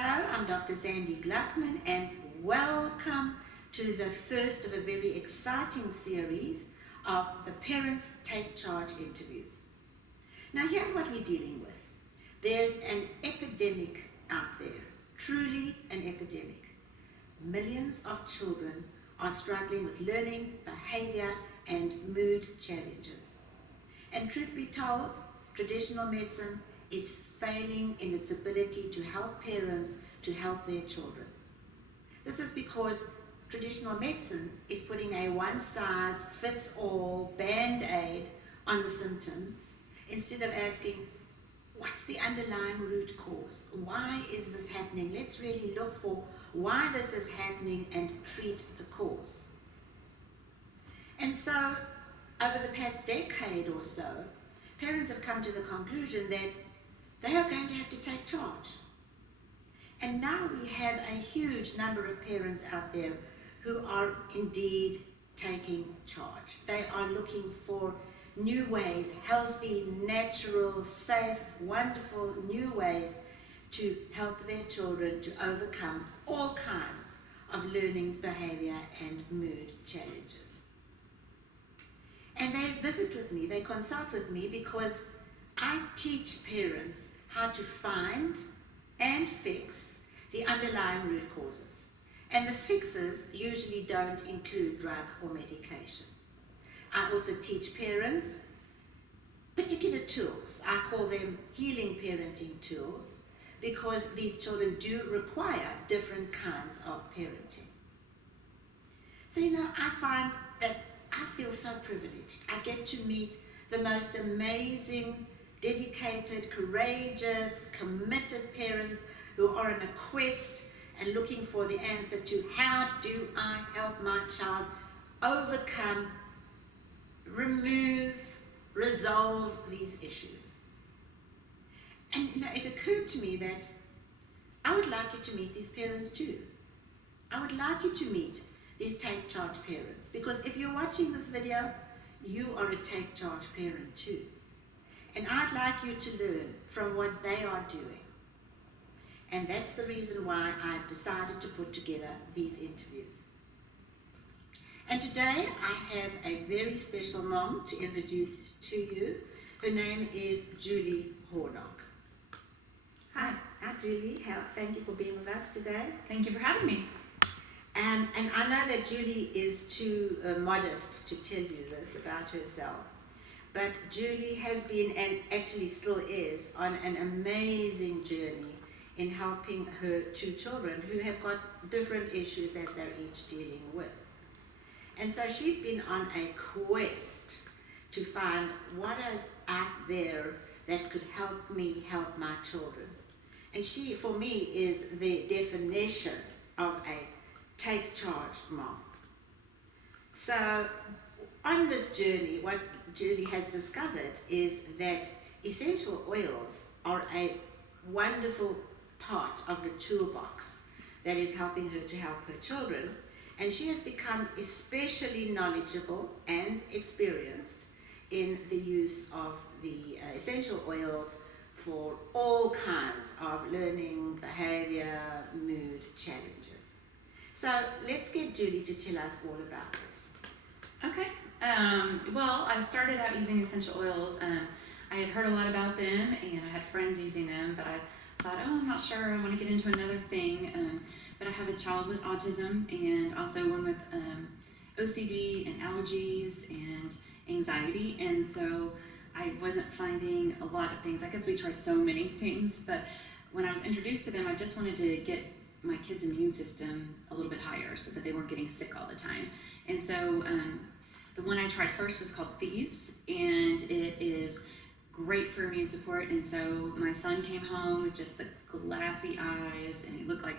Hello, I'm Dr. Sandy Gluckman, and welcome to the first of a very exciting series of the Parents Take Charge interviews. Now, here's what we're dealing with. There's an epidemic out there, truly an epidemic. Millions of children are struggling with learning, behavior, and mood challenges. And truth be told, traditional medicine is failing in its ability to help parents to help their children. This is because traditional medicine is putting a one-size-fits-all band-aid on the symptoms instead of asking, what's the underlying root cause? Why is this happening? Let's really look for why this is happening and treat the cause. And so, over the past decade or so, parents have come to the conclusion that they are going to have to take charge. And now we have a huge number of parents out there who are indeed taking charge. They are looking for new ways, healthy, natural, safe, wonderful new ways to help their children to overcome all kinds of learning, behavior, and mood challenges. And they visit with me, they consult with me because I teach parents how to find and fix the underlying root causes. And the fixes usually don't include drugs or medication. I also teach parents particular tools. I call them healing parenting tools because these children do require different kinds of parenting. So, I find that I feel so privileged. I get to meet the most amazing, dedicated, courageous, committed parents who are on a quest and looking for the answer to how do I help my child overcome, remove, resolve these issues. And it occurred to me that I would like you to meet these parents too. I would like you to meet these take charge parents, because if you're watching this video, you are a take charge parent too. And I'd like you to learn from what they are doing. And that's the reason why I've decided to put together these interviews. And today I have a very special mom to introduce to you. Her name is Julie Hornock. Hi Julie, thank you for being with us today. Thank you for having me. And I know that Julie is too modest to tell you this about herself, but Julie has been, and actually still is, on an amazing journey in helping her two children who have got different issues that they're each dealing with. And so she's been on a quest to find what is out there that could help me help my children. And she, for me, is the definition of a take charge mom. So on this journey, what Julie has discovered is that essential oils are a wonderful part of the toolbox that is helping her to help her children. And she has become especially knowledgeable and experienced in the use of the essential oils for all kinds of learning, behavior, mood challenges. So let's get Julie to tell us all about this. Okay. Well, I started out using essential oils. I had heard a lot about them, and I had friends using them, but I thought, I'm not sure. I want to get into another thing. But I have a child with autism and also one with OCD and allergies and anxiety, and so I wasn't finding a lot of things. I guess we try so many things, but when I was introduced to them, I just wanted to get my kids' immune system a little bit higher so that they weren't getting sick all the time. And so the one I tried first was called Thieves, and it is great for immune support. And so my son came home with just the glassy eyes, and he looked like,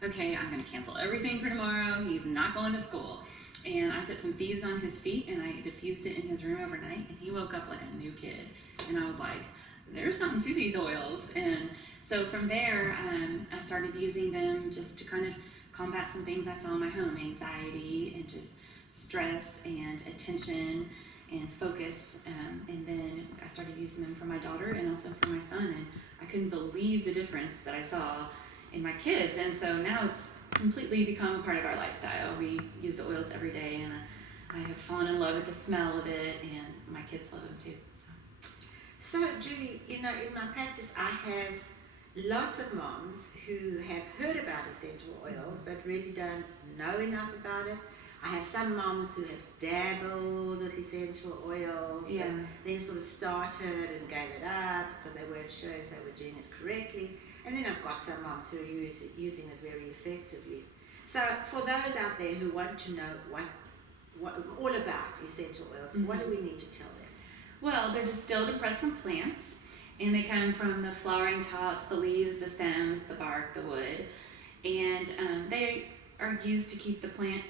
okay, I'm going to cancel everything for tomorrow. He's not going to school. And I put some Thieves on his feet, and I diffused it in his room overnight, and he woke up like a new kid. And I was like, there's something to these oils. And so from there, I started using them just to kind of combat some things I saw in my home, anxiety and just stress and attention and focus. And then I started using them for my daughter and also for my son. And I couldn't believe the difference that I saw and my kids. And so now it's completely become a part of our lifestyle. We use the oils every day, and I have fallen in love with the smell of it, and my kids love them too. So, Julie, in my practice, I have lots of moms who have heard about essential oils but really don't know enough about it. I have some moms who have dabbled with essential oils, Yeah. but then sort of started and gave it up because they weren't sure if they were doing it correctly. And then I've got some moms who are using it very effectively. So for those out there who want to know what all about essential oils, what do we need to tell them? Well, they're distilled and pressed from plants, and they come from the flowering tops, the leaves, the stems, the bark, the wood, and they are used to keep the plant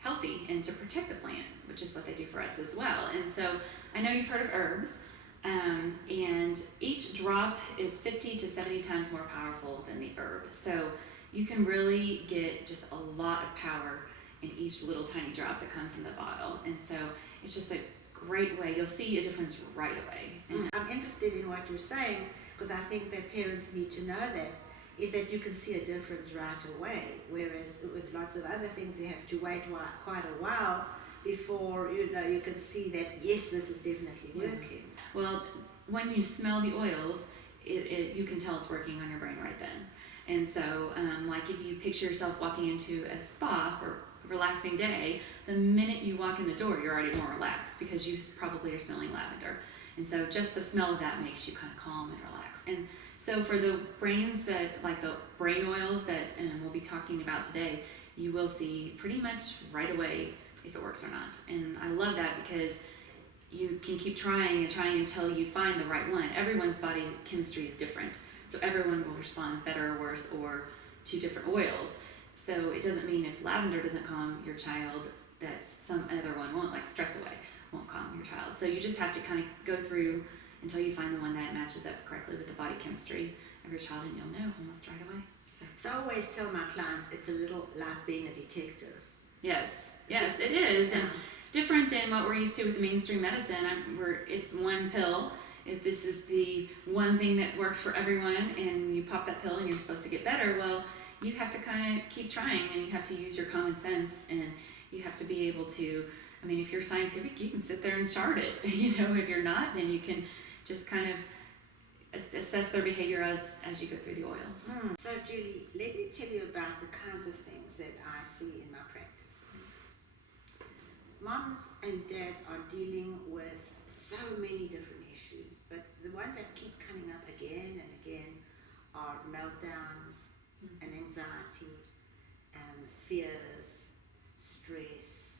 healthy and to protect the plant, which is what they do for us as well. And so I know you've heard of herbs, and each drop is 50 to 70 times more powerful than the herb. So you can really get just a lot of power in each little tiny drop that comes in the bottle. And so it's just a great way. You'll see a difference right away. I'm interested in what you're saying because I think that parents need to know that, is that you can see a difference right away, whereas with lots of other things you have to wait quite a while before you can see that yes, this is definitely working. Well, when you smell the oils, you can tell it's working on your brain right then. And so, like if you picture yourself walking into a spa for a relaxing day, the minute you walk in the door, you're already more relaxed because you probably are smelling lavender. And so just the smell of that makes you kind of calm and relax. And so for the brains that, like the brain oils that we'll be talking about today, you will see pretty much right away if it works or not. And I love that because you can keep trying and trying until you find the right one. Everyone's body chemistry is different. So everyone will respond better or worse or to different oils. So it doesn't mean if lavender doesn't calm your child that some other one won't, like Stress Away won't calm your child. So you just have to kind of go through until you find the one that matches up correctly with the body chemistry of your child, and you'll know almost right away. So I always tell my clients it's a little like being a detective. Yes, it is. And different than what we're used to with the mainstream medicine. It's one pill. If this is the one thing that works for everyone, and you pop that pill and you're supposed to get better, well, you have to kind of keep trying, and you have to use your common sense, and you have to be able to, I mean, if you're scientific, you can sit there and chart it. If you're not, then you can just kind of assess their behavior as you go through the oils. So Julie, let me tell you about the kinds of things that I see in my practice. Moms and dads are dealing with so many different issues, but the ones that keep coming up again and again are meltdowns and anxiety, fears, stress,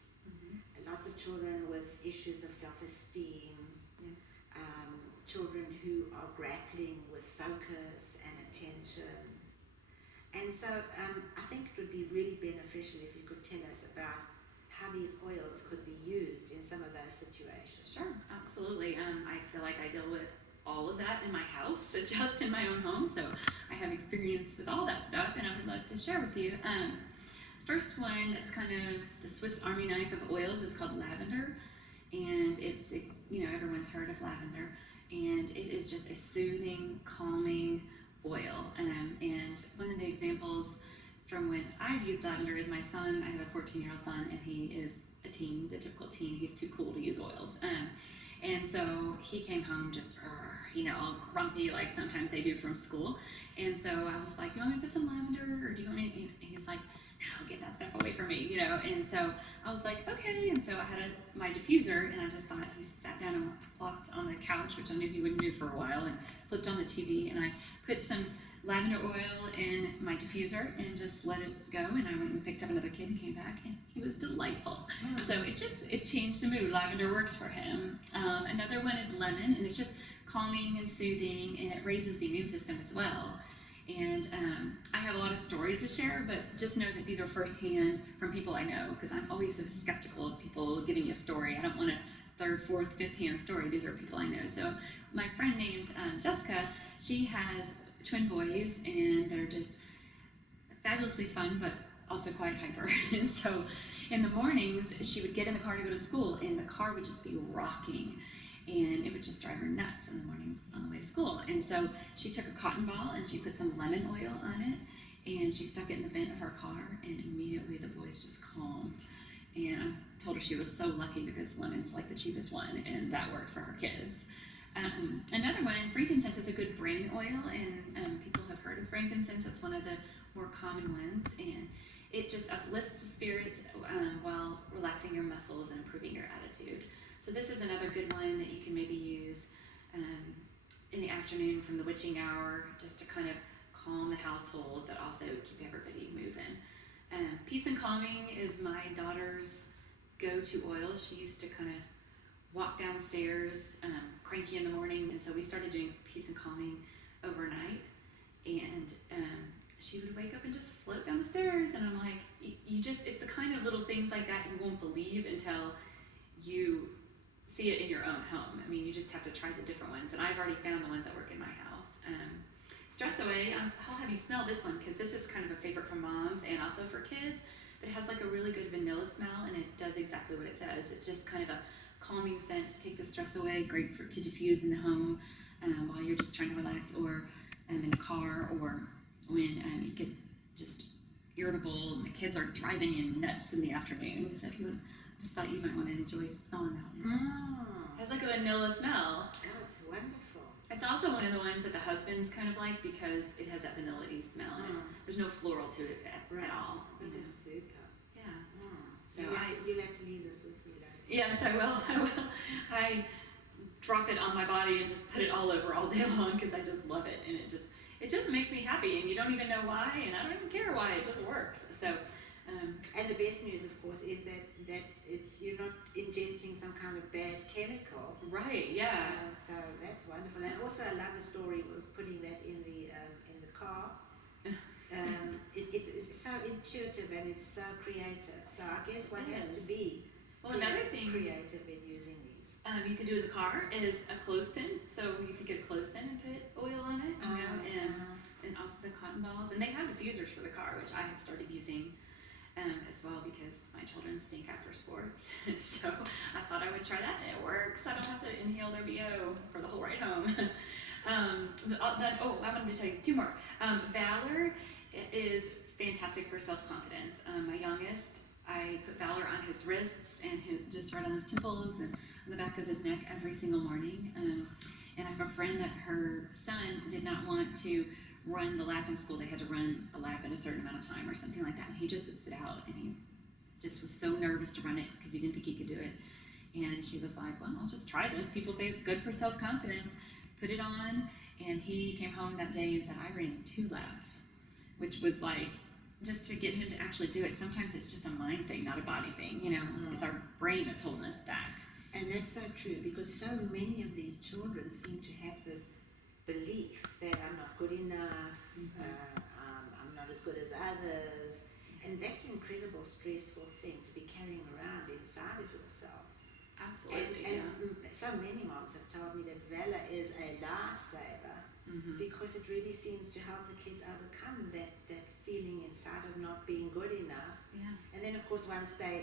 and lots of children with issues of self-esteem, children who are grappling with focus and attention. And so I think it would be really beneficial if you could tell us about how these oils could be used in some of those situations. Sure, absolutely. I feel like I deal with all of that in my house, just in my own home, so I have experience with all that stuff, and I would love to share with you. First one that's kind of the Swiss Army knife of oils is called lavender, and it's everyone's heard of lavender, and it is just a soothing, calming oil. And one of the examples from when I've used lavender is my son. I have a 14-year-old son, and he is a teen, the typical teen. He's too cool to use oils. And so he came home just, all grumpy, like sometimes they do from school. And so I was like, you want me to put some lavender, or do you want me to, he's like, no, get that stuff away from me, And so I was like, okay. And so I had my diffuser, and I just thought, he sat down and plopped on the couch, which I knew he wouldn't move for a while, and flipped on the TV, and I put some lavender oil in my diffuser and just let it go, and I went and picked up another kid and came back, and he was delightful. So it changed the mood. Lavender works for him. Another one is lemon, and it's just calming and soothing, and it raises the immune system as well. And I have a lot of stories to share, but just know that these are firsthand from people I know, because I'm always so skeptical of people giving me a story. I don't want a third, fourth, fifth-hand story. These are people I know. So my friend named Jessica, she has twin boys, and they're just fabulously fun, but also quite hyper. And so in the mornings, she would get in the car to go to school, and the car would just be rocking, and it would just drive her nuts in the morning on the way to school. And so she took a cotton ball and she put some lemon oil on it, and she stuck it in the vent of her car, and immediately the boys just calmed. And I told her she was so lucky because lemon's like the cheapest one, and that worked for her kids. Another one, frankincense is a good brain oil, and people have heard of frankincense. It's one of the more common ones, and it just uplifts the spirits while relaxing your muscles and improving your attitude. So this is another good one that you can maybe use in the afternoon from the witching hour, just to kind of calm the household, but also keep everybody moving. Peace and Calming is my daughter's go-to oil. She used to kind of walk downstairs cranky in the morning, and so we started doing Peace and Calming overnight, and she would wake up and just float down the stairs, and I'm like, you just, it's the kind of little things like that you won't believe until you see it in your own home. I mean, you just have to try the different ones, and I've already found the ones that work in my house. Stress Away, I'll have you smell this one because this is kind of a favorite for moms and also for kids, but it has like a really good vanilla smell, and it does exactly what it says. It's just kind of a calming scent to take the stress away, great to diffuse in the home while you're just trying to relax, or in the car, or when you get just irritable and the kids are driving you nuts in the afternoon. So if you just thought you might want to enjoy smelling that one. It has like a vanilla smell. Oh, it's wonderful. It's also one of the ones that the husbands kind of like because it has that vanilla-y smell. And there's no floral to it at all. This is super. Yeah. So you'll have to leave this with me later. Yes, I will. I drop it on my body and just put it all over all day long because I just love it, and it just makes me happy, and you don't even know why, and I don't even care why. It just works. So. And the best news, of course, is that you're not ingesting some kind of bad chemical. Right. Yeah. So that's wonderful. And also, I love the story of putting that in the car. It's so intuitive and it's so creative. So I guess one has to be another thing creative in using these. You could do in the car is a clothespin. So you could get a clothespin and put oil on it, and also the cotton balls. And they have diffusers for the car, which I have started using as well because my children stink after sports. So I thought I would try that, and it works. I don't have to inhale their BO for the whole ride home. I wanted to tell you two more. Valor is fantastic for self-confidence. My youngest, I put Valor on his wrists and just right on his temples and on the back of his neck every single morning. And I have a friend that her son did not want to run the lap in school. They had to run a lap in a certain amount of time or something like that, and he just would sit out, and he just was so nervous to run it because he didn't think he could do it. And she was like, well, I'll just try this. People say it's good for self-confidence. Put it on, and he came home that day and said, I ran 2 laps, which was like, just to get him to actually do it. Sometimes it's just a mind thing, not a body thing. It's our brain that's holding us back. And that's so true, because so many of these children seem to have this belief that I'm not good enough, I'm not as good as others, and that's an incredible stressful thing to be carrying around inside of yourself. Absolutely. And so many moms have told me that Valor is a lifesaver because it really seems to help the kids overcome that feeling inside of not being good enough. Yeah. And then of course once they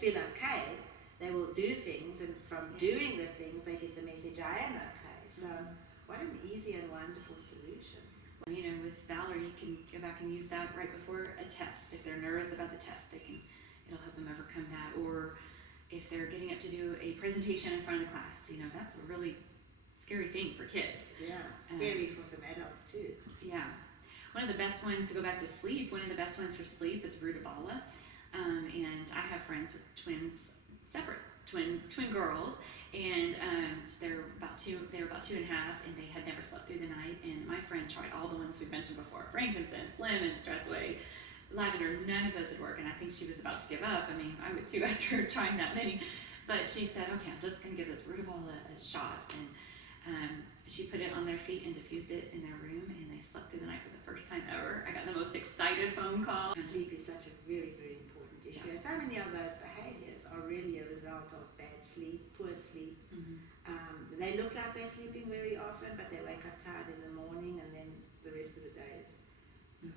feel okay, they will do things, and from doing the things they get the message, I am okay. So what an easy and wonderful solution. With Valor, you can go back and use that right before a test. If they're nervous about the test, it'll help them overcome that. Or if they're getting up to do a presentation in front of the class, that's a really scary thing for kids. Yeah, scary for some adults too. Yeah. One of the best ones to go back to sleep, one of the best ones for sleep is Rutabaga. And I have friends with twin girls, and they're about 2.5, and they had never slept through the night. And my friend tried all the ones we mentioned before: frankincense, lemon, Stress Away, lavender. None of those would work, and I think she was about to give up. I mean, I would too after trying that many. But she said, okay, I'm just going to give this Rutabaga a shot. And she put it on their feet and diffused it in their room, and they slept through the night for the first time ever. I got the most excited phone call. Sleep is such a very, very important issue. Yeah. So many of those behaviors are really a result of bad sleep, poor sleep. They look like they're sleeping very often, but they wake up tired in the morning, and then the rest of the day is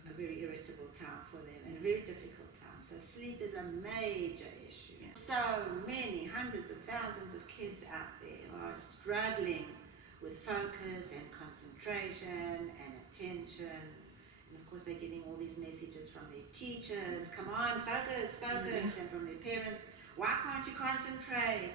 a very irritable time for them, and a very difficult time. So sleep is a major issue. Yeah. So many, hundreds of thousands of kids out there are struggling with focus and concentration and attention. And of course, they're getting all these messages from their teachers, come on, focus, and from their parents, why can't you concentrate?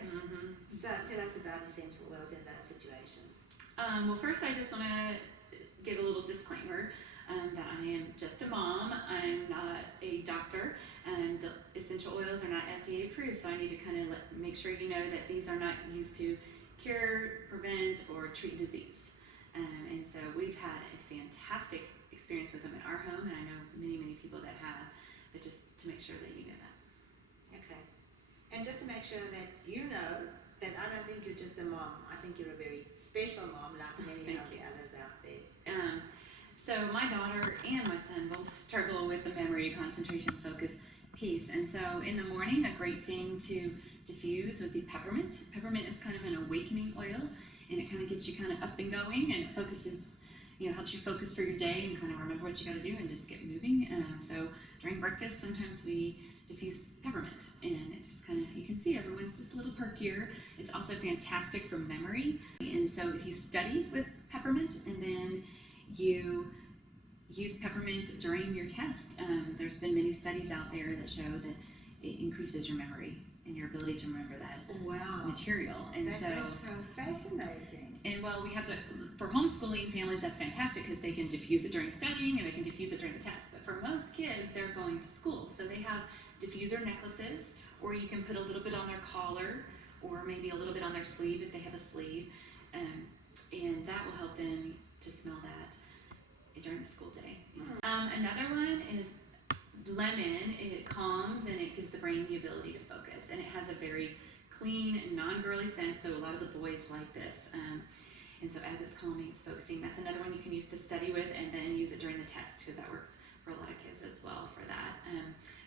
So tell us about essential oils in those situations. Well, first I just want to give a little disclaimer that I am just a mom. I'm not a doctor, and the essential oils are not FDA approved, so I need to kind of make sure you know that these are not used to cure, prevent, or treat disease. And so we've had a fantastic experience with them in our home, and I know many, many people that have, but just to make sure that you know that. Okay. And just to make sure that you know that I don't think you're just a mom. I think you're a very special mom, like many of the others out there. So my daughter and my son both struggle with the memory, concentration, focus piece. And so in the morning, a great thing to diffuse would be peppermint. Peppermint is kind of an awakening oil, and it kind of gets you kind of up and going, and it focuses, helps you focus for your day and kind of remember what you got to do and just get moving. So during breakfast, sometimes we diffuse peppermint, and it just kind of, you can see everyone's just a little perkier. It's also fantastic for memory. And so if you study with peppermint and then you use peppermint during your test, there's been many studies out there that show that it increases your memory and your ability to remember that material. And that's so fascinating. And well, we have for homeschooling families, that's fantastic because they can diffuse it during studying and they can diffuse it during the test. But for most kids, they're going to school, so they have diffuser necklaces, or you can put a little bit on their collar, or maybe a little bit on their sleeve if they have a sleeve, and that will help them to smell that during the school day. Another one is lemon. It calms and it gives the brain the ability to focus, and it has a very clean, non-girly scent, so a lot of the boys like this. And so as it's calming, it's focusing. That's another one you can use to study with and then use it during the test, because that works for a lot of kids as well for that.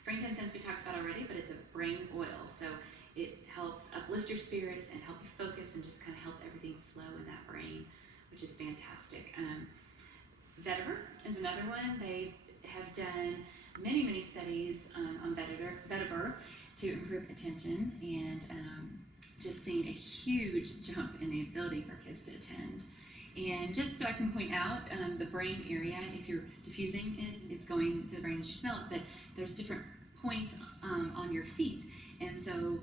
Frankincense we talked about already, but it's a brain oil, so it helps uplift your spirits and help you focus and just kind of help everything flow in that brain, which is fantastic. Vetiver is another one. They have done many, many studies on vetiver to improve attention, and just seen a huge jump in the ability for kids to attend. And just so I can point out, the brain area, if you're diffusing it, it's going to the brain as you smell it, but there's different points on your feet. And so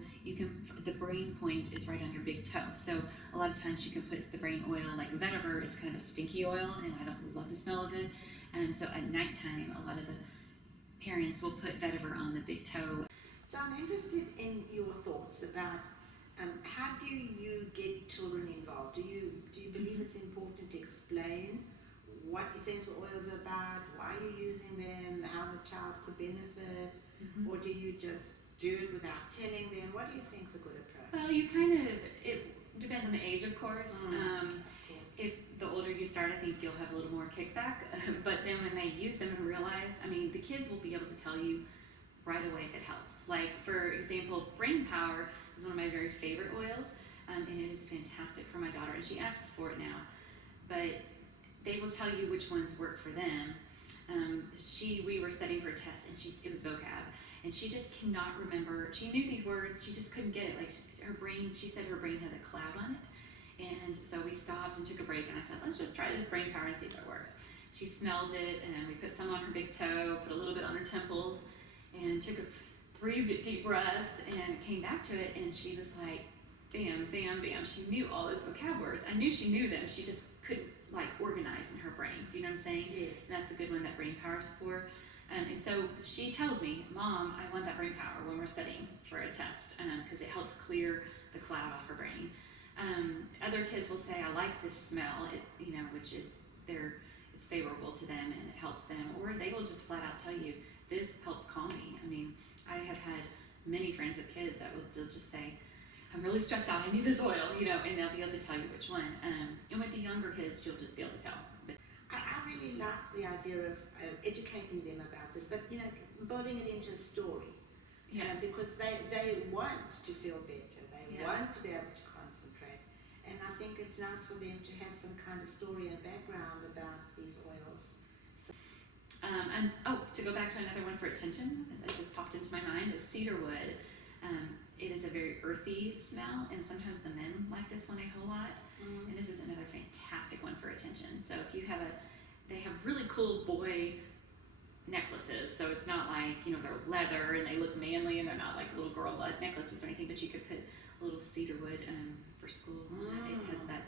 the brain point is right on your big toe. So a lot of times you can put the brain oil, like vetiver is kind of a stinky oil, and I don't love the smell of it. And so at nighttime, a lot of the parents will put vetiver on the big toe. So I'm interested in your thoughts about how do you get children involved? Do you believe it's important to explain what essential oils are about, why you're using them, how the child could benefit, or do you just do it without telling them? What do you think is a good approach? Well, it depends on the age, of course. If the older you start, I think you'll have a little more kickback. But then when they use them and realize, the kids will be able to tell you right away if it helps. Like, for example, Brain Power is one of my very favorite oils, and it is fantastic for my daughter, and she asks for it now. But they will tell you which ones work for them. We were studying for a test, and it was vocab, and she just cannot remember. She knew these words, she just couldn't get it. Like, she said her brain had a cloud on it. And so we stopped and took a break, and I said, let's just try this Brain Power and see if it works. She smelled it, and we put some on her big toe, put a little bit on her temples, and took 3 deep breaths, and came back to it, and she was like, bam, bam, bam. She knew all those vocab words. I knew she knew them. She just couldn't organize in her brain. Do you know what I'm saying? Yes. And that's a good one that Brain Power's for. And so she tells me, Mom, I want that Brain Power when we're studying for a test, because it helps clear the cloud off her brain. Other kids will say, I like this smell, which is it's favorable to them and it helps them, or they will just flat out tell you, this helps calm me. I have had many friends of kids that they'll just say, I'm really stressed out, I need this oil, and they'll be able to tell you which one. And with the younger kids, you'll just be able to tell. But I really like the idea of educating them about this, but building it into a story. yes. Because they want to feel better, they Yeah. want to be able to concentrate, and I think it's nice for them to have some kind of story and background about these oils. And to go back to another one for attention that just popped into my mind is cedarwood. It is a very earthy smell, and sometimes the men like this one a whole lot. And this is another fantastic one for attention. So if you have they have really cool boy necklaces. So it's not like, they're leather and they look manly and they're not like little girl necklaces or anything, but you could put a little cedar wood for school. It has that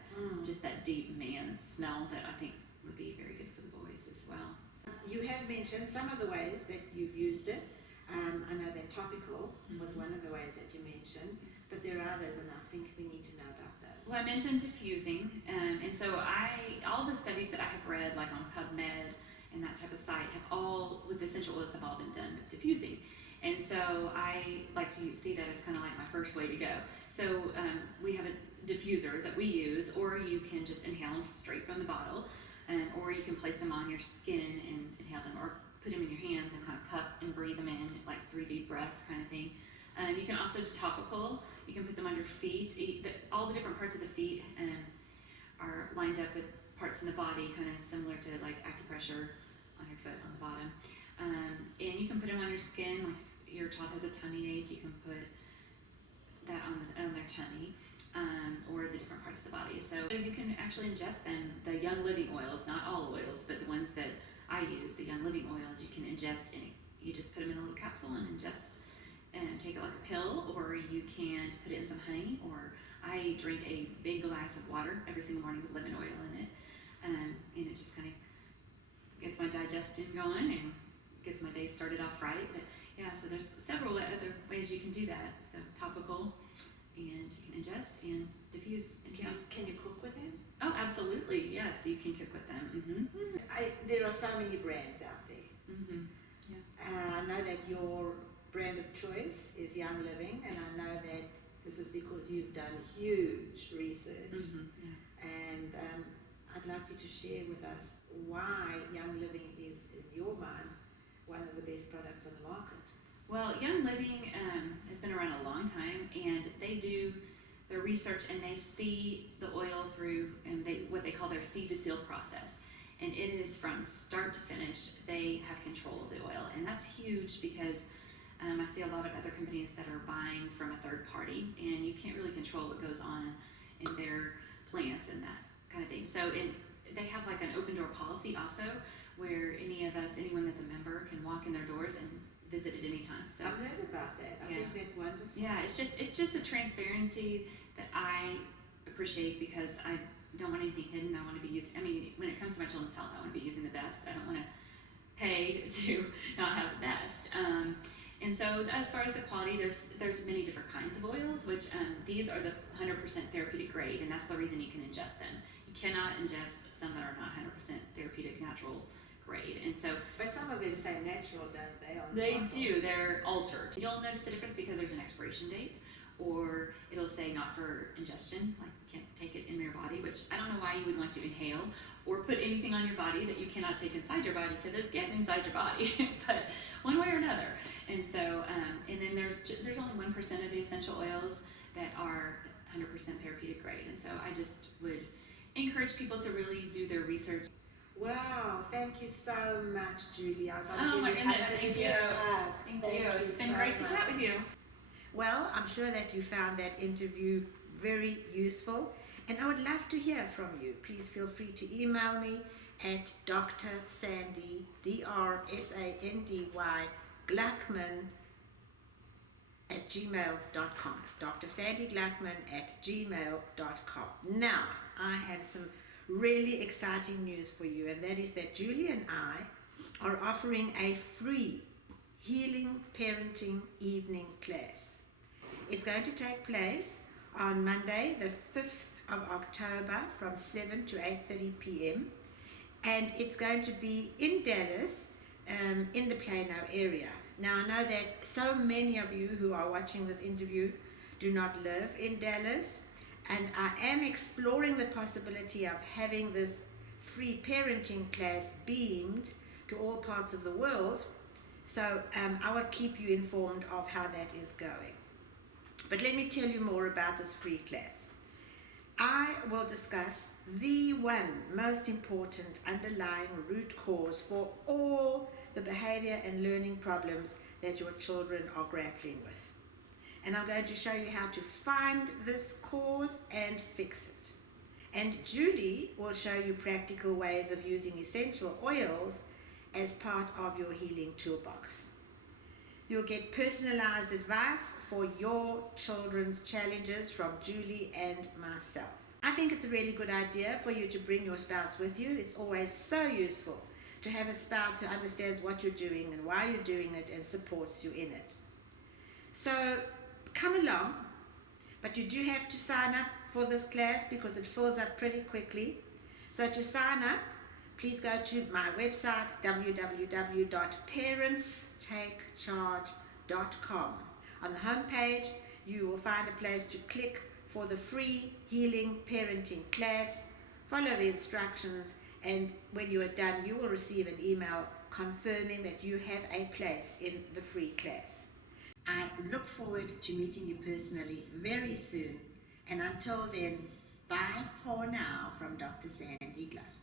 just that deep man smell that I think would be very good for the boys as well. So. You have mentioned some of the ways that you've used it. I know that topical was one of the ways that you mentioned, but there are others, and I think we need to know about those. Well, I mentioned diffusing, and so all the studies that I have read, like on PubMed and that type of site, with essential oils have all been done with diffusing. And so I like to see that as kind of like my first way to go. So we have a diffuser that we use, or you can just inhale them straight from the bottle, or you can place them on your skin and inhale them, or put them in your hands and kind of cup and breathe them in, like 3 deep breaths kind of thing. You can also do topical. You can put them on your feet. All the different parts of the feet are lined up with parts in the body, kind of similar to like acupressure on your foot on the bottom. And you can put them on your skin. Like if your child has a tummy ache, you can put that on their tummy, or the different parts of the body. So you can actually ingest them. The Young Living oils, not all oils, but the ones that I use, the Young Living oils, you can ingest, and you just put them in a little capsule and ingest and take it like a pill, or you can put it in some honey, or I drink a big glass of water every single morning with lemon oil in it, and it just kind of gets my digestion going and gets my day started off right. But yeah, so there's several other ways you can do that. So topical, and you can ingest and diffuse. And Can you cook with them? Oh, absolutely, yes, you can cook with them. There are so many brands out there. Yeah. I know that your brand of choice is Young Living, and Yes. I know that this is because you've done huge research. Yeah. And I'd like you to share with us why Young Living is, in your mind, one of the best products on the market. Well, Young Living has been around a long time, and they do their research and they see the oil through what they call their seed to seal process. And it is from start to finish, they have control of the oil. And that's huge because I see a lot of other companies that are buying from a third party, and you can't really control what goes on in their plants and that kind of thing. So they have like an open door policy also, where anyone that's a member can walk in their doors and visit at any time. So I've heard about that. I think that's wonderful. yeah, it's just a transparency that I appreciate, because I don't want anything hidden. I want to be when it comes to my children's health, I want to be using the best. I don't want to pay to not have the best. And so as far as the quality, there's many different kinds of oils, which these are the 100% therapeutic grade, and that's the reason you can ingest them. You cannot ingest some that are not 100% therapeutic natural grade. And so, but some of them say natural, don't they? They do. They're altered. You'll notice the difference because there's an expiration date, or it'll say not for ingestion, like you can't take it in your body, which I don't know why you would want to inhale or put anything on your body that you cannot take inside your body, because it's getting inside your body, but one way or another. And so, and then there's only 1% of the essential oils that are 100% therapeutic grade. And so I just would encourage people to really do their research. Wow, thank you so much, Julie. Oh my goodness, thank you. Thank you. It's been great to chat with you. Well, I'm sure that you found that interview very useful, and I would love to hear from you. Please feel free to email me at Dr. Sandy, DrSandy Gluckman @gmail.com. Dr. Sandy Gluckman @gmail.com. Now, I have some really exciting news for you, and that is that Julie and I are offering a free Healing Parenting evening class. It's going to take place on Monday, the 5th of October from 7 to 8:30 p.m. And it's going to be in Dallas, in the Plano area. Now, I know that so many of you who are watching this interview do not live in Dallas, and I am exploring the possibility of having this free parenting class beamed to all parts of the world. So I will keep you informed of how that is going. But let me tell you more about this free class. I will discuss the one most important underlying root cause for all the behavior and learning problems that your children are grappling with. And I'm going to show you how to find this cause and fix it. And Julie will show you practical ways of using essential oils as part of your healing toolbox. You'll get personalized advice for your children's challenges from Julie and myself. I think it's a really good idea for you to bring your spouse with you. It's always so useful to have a spouse who understands what you're doing and why you're doing it and supports you in it. So come along, but you do have to sign up for this class because it fills up pretty quickly. So to sign up, please go to my website, www.parentstakecharge.com. On the home page, you will find a place to click for the free healing parenting class. Follow the instructions, and when you are done, you will receive an email confirming that you have a place in the free class. I look forward to meeting you personally very soon, and until then, bye for now from Dr. Sandy Gluck.